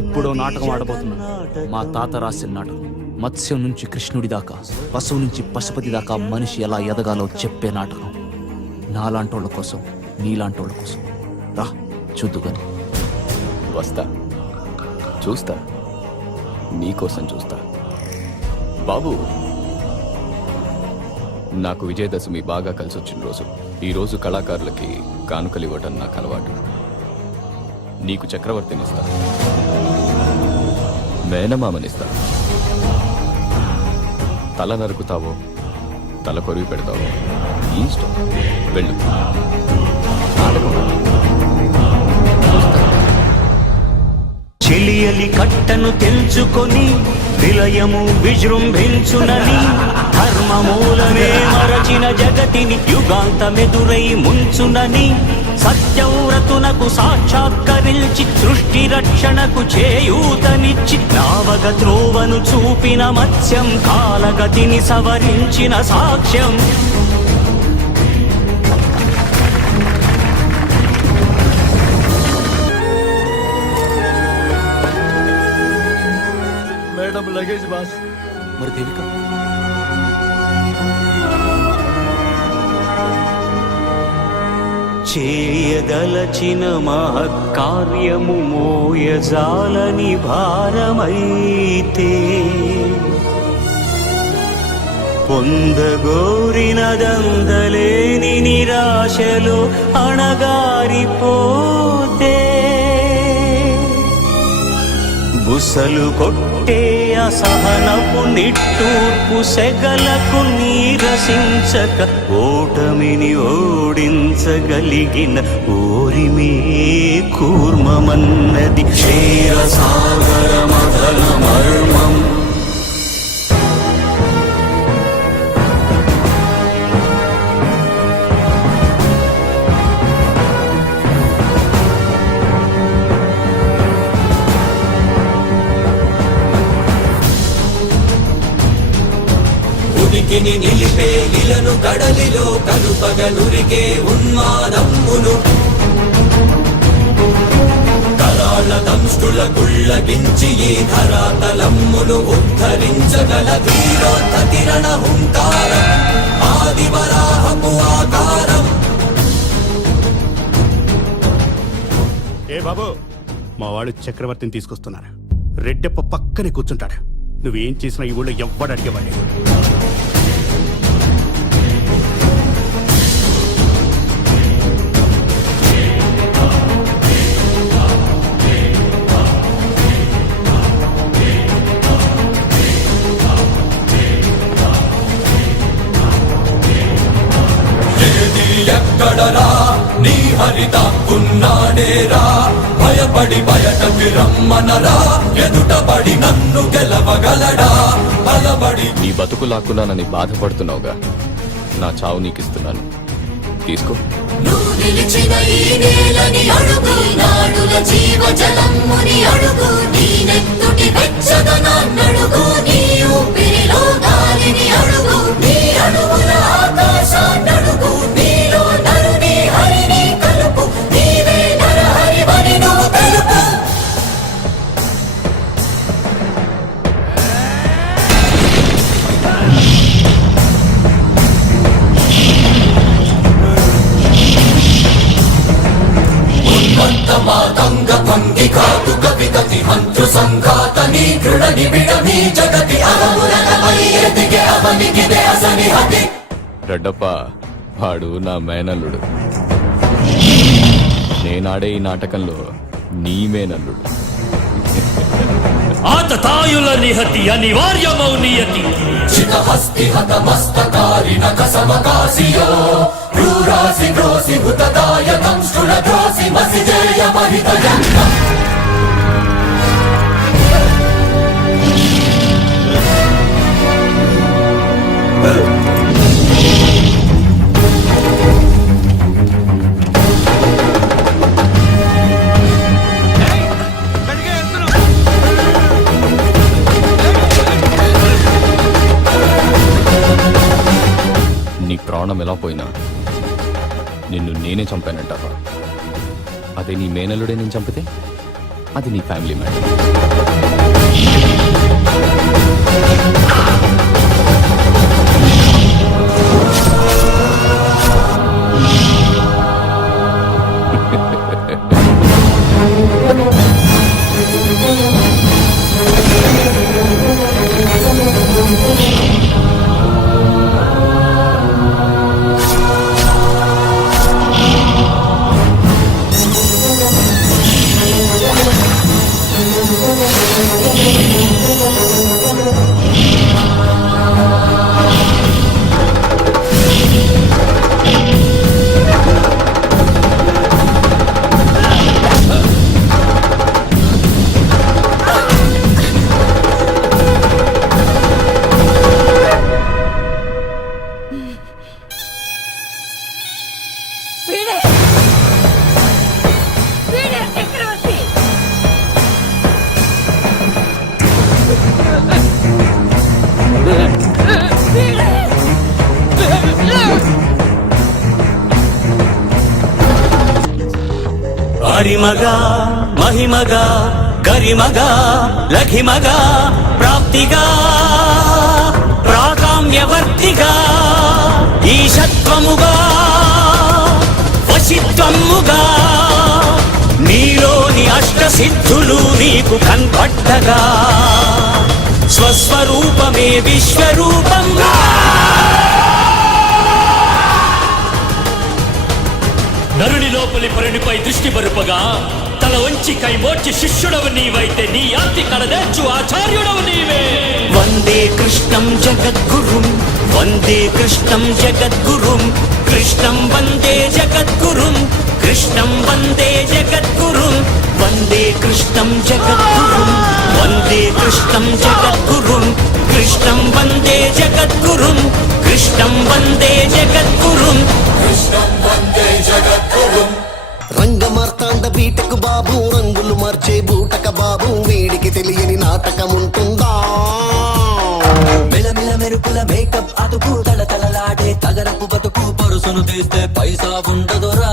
ఇప్పుడు నాటకం ఆడబోతున్నాను. మా తాత రాసిన నాటకం. మత్స్యం నుంచి కృష్ణుడి దాకా, పశువు నుంచి పశుపతి దాకా మనిషి ఎలా ఎదగాలో చెప్పే నాటకం. నాలాంటోళ్ళ కోసం, నీలాంటోళ్ళ కోసం. రా చూద్దుగాని. వస్తా, చూస్తా, నీకోసం చూస్తా. బాబు, నాకు విజయదశమి బాగా కలిసి వచ్చిన రోజు. ఈరోజు కళాకారులకి కానుకలు ఇవ్వటం నాకు అలవాటు. నీకు చక్రవర్తినిస్తా, మేనమామనిస్తా. తల నరుకుతావో, తల కొరివి పెడతావో నీ ఇష్టం. వెళ్ళు. చెలియలి కట్టను తెంచుకొని విలయము విజృంభించునని ధర్మమూలమే మరచిన జగతిని యుగాంతమెదురై ముంచునని సత్యవ్రతునకు సాక్షాత్కరించి సృష్టి రక్షణకు చేయూతనిచ్చి నావగ త్రోవను చూపిన మత్స్యం కాలగతిని సవరించిన సాక్ష్యం. Luggage boss. మరి దేవిక? చేయదలచిన మహత్కార్యము మోయజాలని భారమైతే పొందగోరినదందలేని నిరాశలో అణగారిపోతే బుసలు కొట్టే అసహనపు నిట్టూర్పు సెగలకు నీరసించక ఓటమిని ఓడించగలిగిన ఓరిమే కూర్మమన్నది క్షీరసాగర మదన మర్మం. ఉనికిని నిలిపే ఇలను కడలిలో కలుపగలురికే ఉన్మాదమ్మును కరాళ దంష్టుల గుళ్ళగించి ఈ ధరాతలమ్మును ఉద్ధరించగల ధీరోత్తతిరణ హుంకారం ఆదివరాహపు ఆకారం. ఏ బాబు, మా వాడు చక్రవర్తిని తీసుకొస్తున్నారు. రెడ్డప్ప పక్కనే కూర్చుంటాడు. నువ్వేం చేసినా ఈ ఊళ్ళో ఎవ్వడు అడిగేవాడి. ఎక్కడరా నీ హరితాకున్నాడేరా భయపడి బయటకి రమ్మనరా ఎదుటపడి నన్ను గెలవగలడా బలబడి. నీ బతుకు లాక్కున్నానని బాధపడుతున్నావుగా, నా చావు నీకిస్తున్నాను, తీసుకో. నువ్వు నిలిచిన ఈ నేలని అడుగు, నాడుల జీవజలమ్ముని అడుగు, నీ నెత్తుటి వెచ్చదనాన్నడుగు, నీ ఊపిరిలో గాలిని అడుగు, నీ అడుగుల ఆకాశాన్నడుగు, నీలో నరుని హరిని కలుపు, నీవే నరహరివని నువ్వు తెలుపు. మాతంగ భంగి కాదు కవిగతి మంత్రు సంఘాత నీ దృఢని విడమి జగతి అవమురగమై ఎదిగే అవనికిదే అసని హతి. రెడ్డప్ప, వాడు నా మేనల్లుడు. నేనాడే ఈ నాటకంలో నీ మేనల్లుడు. ఆతతాయుల నిహతి అనివార్యమౌ నియతి. చితహస్తి హత మస్తకారిణ కసమకాసియో రూరాసి గ్రోసి హుతదాయ దంష్టుల ద్రోసి మసిజేయ మహితయంగ. నీ ప్రాణం ఎలా పోయినా నిన్ను నేనే చంపానంటావా? అదే నీ మేనల్లుడే నేను చంపితే అది నీ ఫ్యామిలీ మ్యాటర్. వీడే వీడే చక్రవర్తి. అరిమగా మహిమగా గరిమగా లఘిమగా ప్రాప్తిగా ప్రాకామ్యవర్తిగా ఈశత్వముగా వశిత్వముగా నీలోని అష్టసిద్ధులు నీకు కన్పట్టగా స్వస్వరూపమే విశ్వరూపంగా నరుని లోపలి పరునిపై దృష్టి బరుపగా తల వంచి కైమోర్చి శిష్యుడవు నీవైతే నీ ఆర్తి కలదేర్చు ఆచార్యుడవు నీవే. వందే కృష్ణం జగద్గురుం వందే కృష్ణం జగద్గురుం కృష్ణం వందే జగద్గురుం కృష్ణం వందే జగద్గురుం వందే కృష్ణం జగద్గురుం వందే కృష్ణం జగద్గురుం కృష్ణం వందే జగద్గురుం కృష్ణం వందే జగద్గురుం కృష్ణం వందే జగద్గురుం. రంగమార్తాండ బీటకు బాబు రంగులు మార్చే బూటక బాబు వీడికి తెలియని నాటకం ఉంటుందా? మిలమిల మెరుపుల మేకప్ అతుకు తలతలలాడే తగరపు బతుకు పరుసును తీస్తే పైసా ఉండదురా.